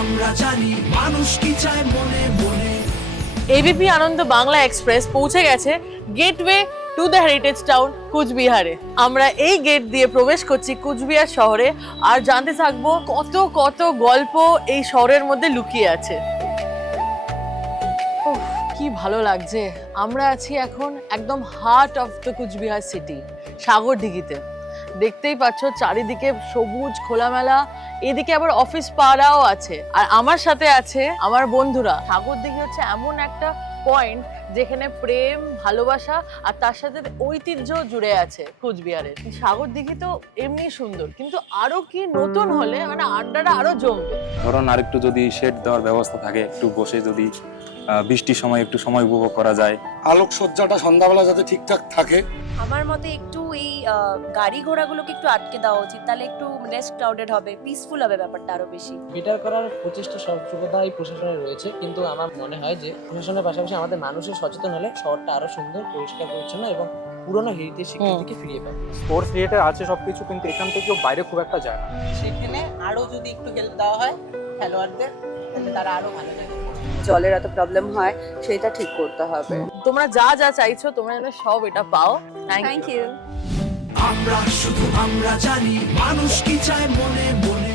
আমরা জানি মানুষ কি চায় মনে মনে। এবিপি আনন্দ বাংলা এক্সপ্রেস পৌঁছে গেছে gateway to the heritage town কুচবিহারে। আমরা এই গেট দিয়ে প্রবেশ করছি কুচবিহার শহরে, আর জানতে থাকবো কত কত গল্প এই শহরের মধ্যে লুকিয়ে আছে। উফ, কি ভালো লাগছে। আমরা আছি এখন একদম heart of the Cooch Behar city, সাগরদিঘিতে। দেখতেই পাচ্ছ চারিদিকে সবুজ খোলামেলা, এদিকে আবার অফিস পাড়াও আছে। আর আমার সাথে আছে আমার বন্ধুরা। সাগরদিঘি হচ্ছে এমন একটা পয়েন্ট যেখানে প্রেম, ভালোবাসা আর তার সাথে ঐতিহ্য জুড়ে আছে কুচবিহারের। সাগরদিঘি তো এমনি সুন্দর, কিন্তু আরো কি নতুন হলে মানে আড্ডাটা আরো জমবে। ধরুন আর একটু যদি শেড দেওয়ার ব্যবস্থা থাকে, একটু বসে যদি বৃষ্টির সময় একটু সময় উপভোগ করা যায়। আলোকসজ্জাটা সন্ধ্যাবেলা যাতে ঠিকঠাক থাকে। আমার মতে একটু এই গাড়ি ঘোড়াগুলোকে একটু আটকে দেওয়া উচিত, তাহলে একটু লেস ক্রাউডেড হবে, পিসফুল হবে ব্যাপারটা আরো বেশি। বেটার করার প্রচেষ্টা সর্বদাই প্রশাসনের রয়েছে, কিন্তু আমার মনে হয় যে প্রশাসনের পাশাপাশি আমাদের মানুষের সচেতন হলে শহরটা আরো সুন্দর, পরিষ্কার পরিচ্ছন্ন এবং পুরনো হেরিটেজ স্বীকৃতিকে ফিরিয়ে পাবে। স্পোর্টস রিলেটেড আছে সবকিছু, কিন্তু এখান থেকেও বাইরে খুব একটা যায় না। সেখানে আরো যদি একটু হেল্প দেওয়া হয় খেলোয়াড়দের, তাহলে তারা আরো ভালো জায়গায় জলের এত প্রবলেম হয় সেটা ঠিক করতে হবে। তোমরা যা যা চাইছো তোমরা যেন সব এটা পাও। Thank you. আমরা জানি মানুষ কি চায় মনে মনে।